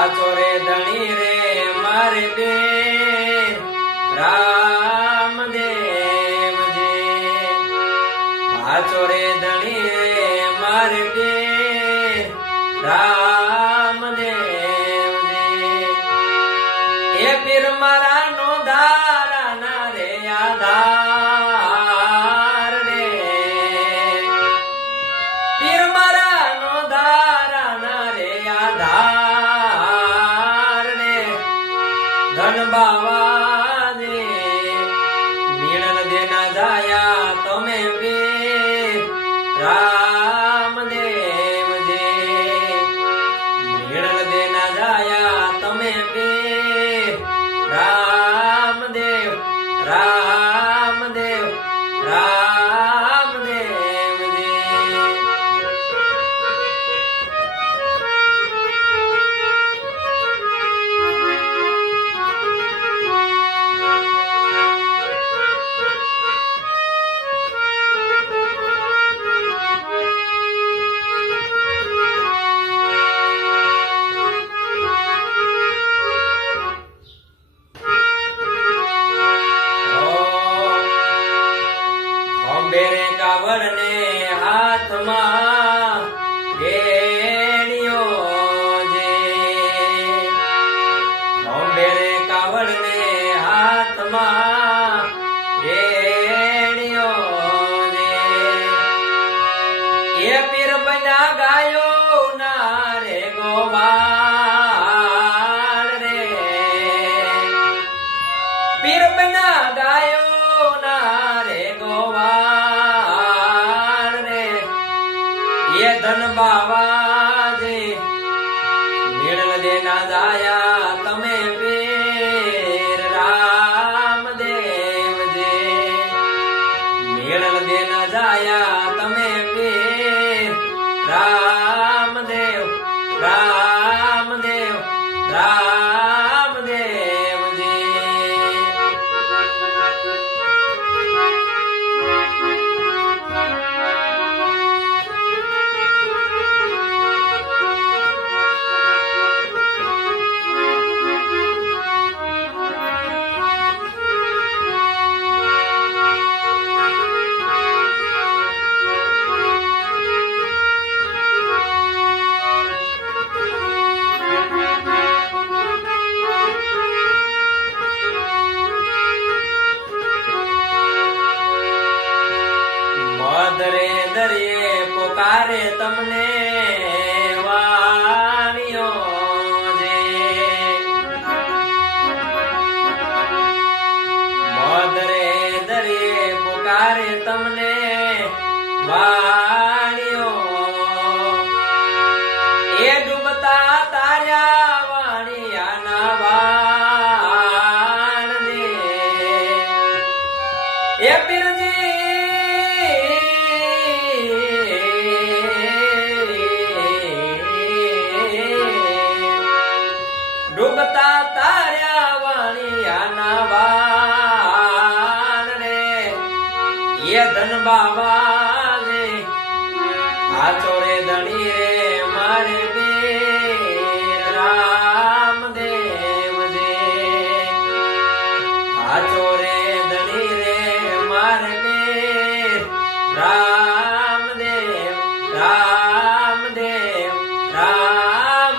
હાચો રે ધણી રે મારે બેન રામદેવજી હાચો રે ધણી રે મારે બેન રામદેવજી એ પીર મારા નો ધારા ના રે આધાર રે પીર મારા નો ધારા ના રે આધાર રે ધન બાવાજી મિલન દેના જાયા તમે પીર રામદેવજી મિલન દેના જાયા તમે પીર રામદેવ રામદેવ રામદેવજી બેરે કાવડ ને હાથમાં ગેણિયો જે બેરે કાવડ ને હાથમાં ગેણિયો જે એ પીર બન્યા ગાયો ના રે ગોવાળ રે પીર બન્યા ગાયો ના રે ગોવાળ ये धन बावाजी मिलन देना जाया तमे पीर रामदेव जी मिलन देना जाया तमे पीर रामदेव रामदेव रामदेव जी દરે દરિયે પોકારે તમને વાણીઓ જે મદરે દરિયે પોકારે તમને વાણીઓ એ ડૂબતા તાર્યા વાણિયાના વાણ એ પીરજી ડૂબતા તાર્યા વાણિયાના વાણ રે એ ધન બાવાજી હાચો રે ધણી રે મારે પીર રામદેવજી હાચો રે ધણી રે મારે પીર રામદેવ રામદેવ રામદેવ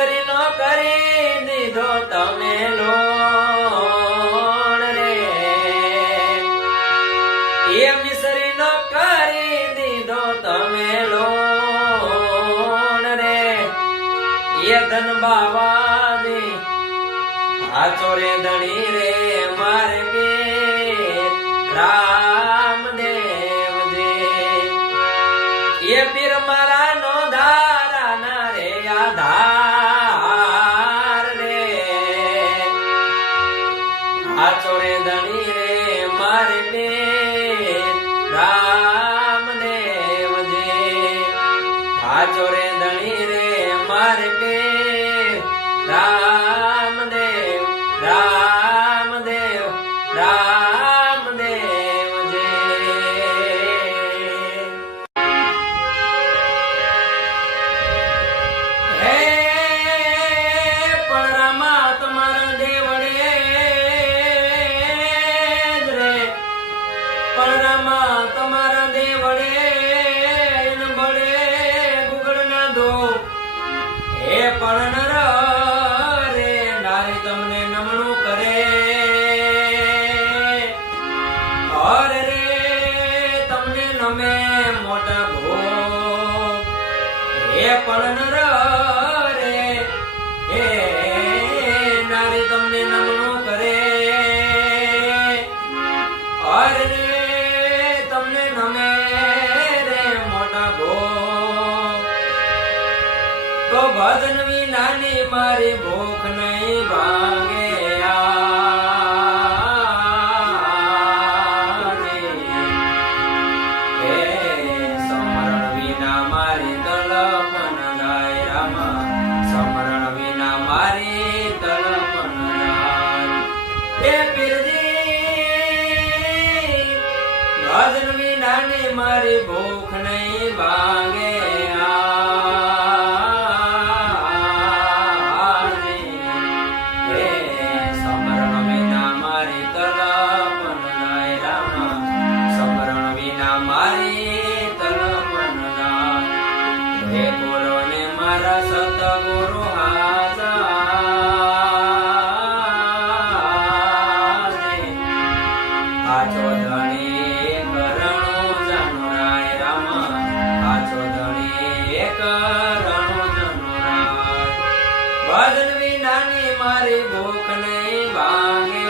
મિસરી નો કરી દીધો તમે લોણ રે એ મિસરી નો કરી દીધો તમે લોણ રે એ ધન બાવાની હાચો રે ધણી રે મારે બે રામદેવજી એ પીર મારા નો ધારા ના રે આધાર રે હાચો રે ધણી રે મારે બે રામદેવજી હાચો રે ધણી રે મારે બે રામદેવ રામદેવ રામદેવજી હે પણ રામા તમારા દેવડે રે પણ રામા તમારા દેવડે બળે ગુગળ ના દો હે પણ રે નારી તમને નમણું કરે ઓર રે તમને નમે મોટા ભો હે પણ રે હે નારી તમને નમણું કરે ઓર રે તમને નમે રે મોટા ભો તો ભજન વિનાની મારી ભૂખ નહીં ભાંગે હે સમરણ વિના મારી તલપન જાય રામા સમરણ વિના મારી તલપન જાય હે પીરજી ભજન વિનાની મારી ભૂખ નહીં ભાંગે સતગુરુ હાચો ધણી કરણો જનુરાય રામા હાચો ધણી કરણો જનુરાય ભજન વિનાની મારી ભૂખ નહીં ભાંગે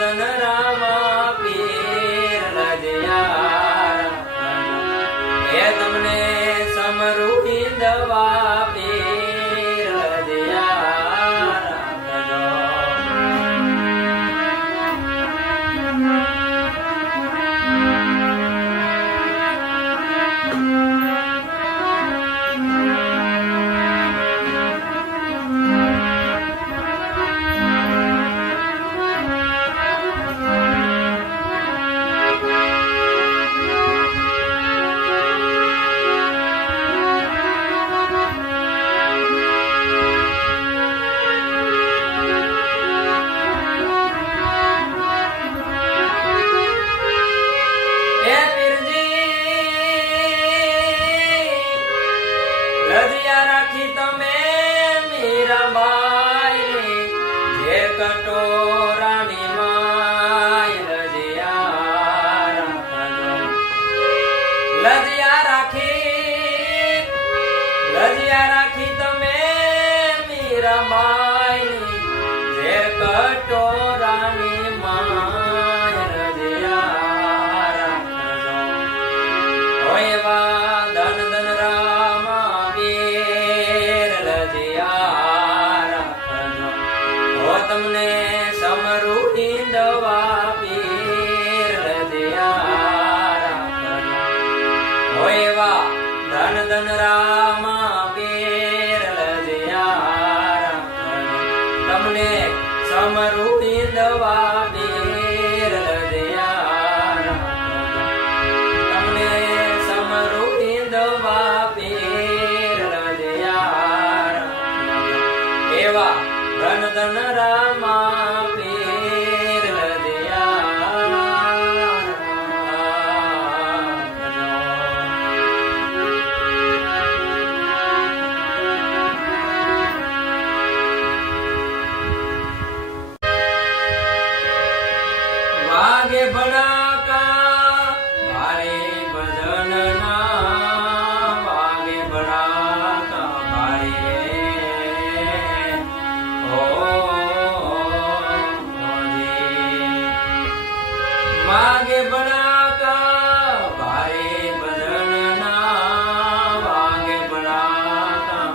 ધન રામા પીર લજિયા એ તમને સમરૂ હિંદવા પીર લજિયા રાખજો. લજિયા રાખી તમે મીરાબાઈ જે કટોરાની માય લજિયા રાખજો. લજિયા રાખી તમે મીરાબાઈ જે કટોરાની માય લજિયા રાખજો. હોય વા ધન ધન રામા વીર લજિયા રાખજો. હો તમને સમરૂ હિંદવા પીર લજિયા રાખજો. હોય વા ધન ધન રામા વીર લજિયા રાખજો. તમને સમરૂ હિંદવા પીર લજિયા રાખજો. તમને સમરૂ હિંદવા પીર લજિયા રાખજો. એવા ધન ધન રામા પીર લજિયા રાખજો. વાગે ભડાકા ભારે ભજનના વાગે ભડાકા ભારે વાગે ભડાકા ભારે ભજનના વાગે ભડાકા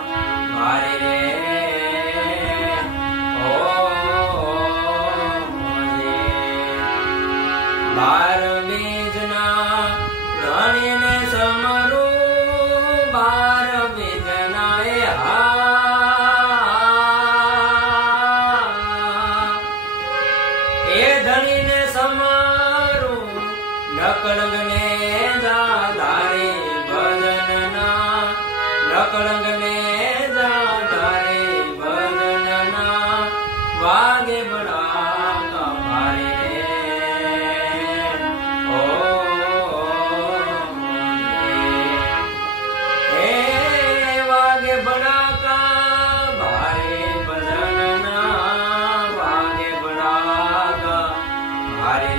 ભારે બાર બીજના ધણીને સમરૂ બાર બીજના એ ધણીને સમરૂ નકળંગને જા ધારે ભજનના નકળંગને જા ધારે ભજનના વાગે ભડાકા ભારે વાગે ભડાકા ભારે ભજનના વાગે ભડાકા ભારે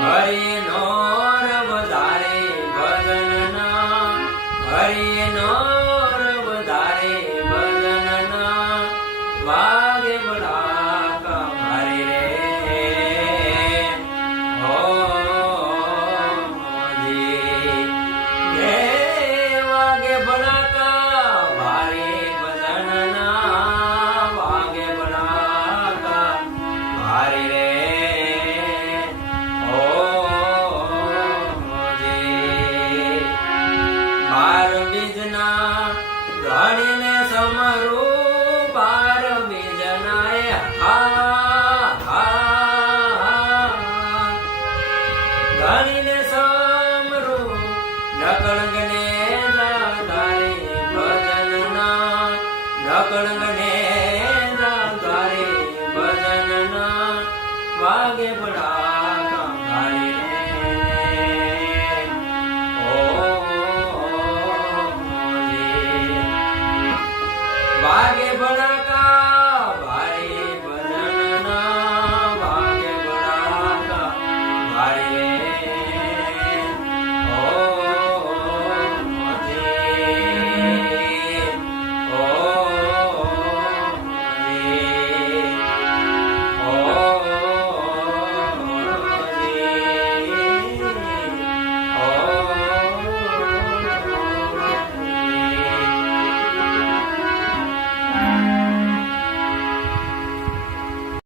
હરિ નો વધારે ભજ હરિનો વધારે ભજનના વાગે બળાકા ભારે રે હો જી વાગે બળાકા ભારે ભજનના વાગે બળાકા ભારે રે બાર બીજના ગણીને સમરું બાર બીજનાએ ગણીને સમરું નકળ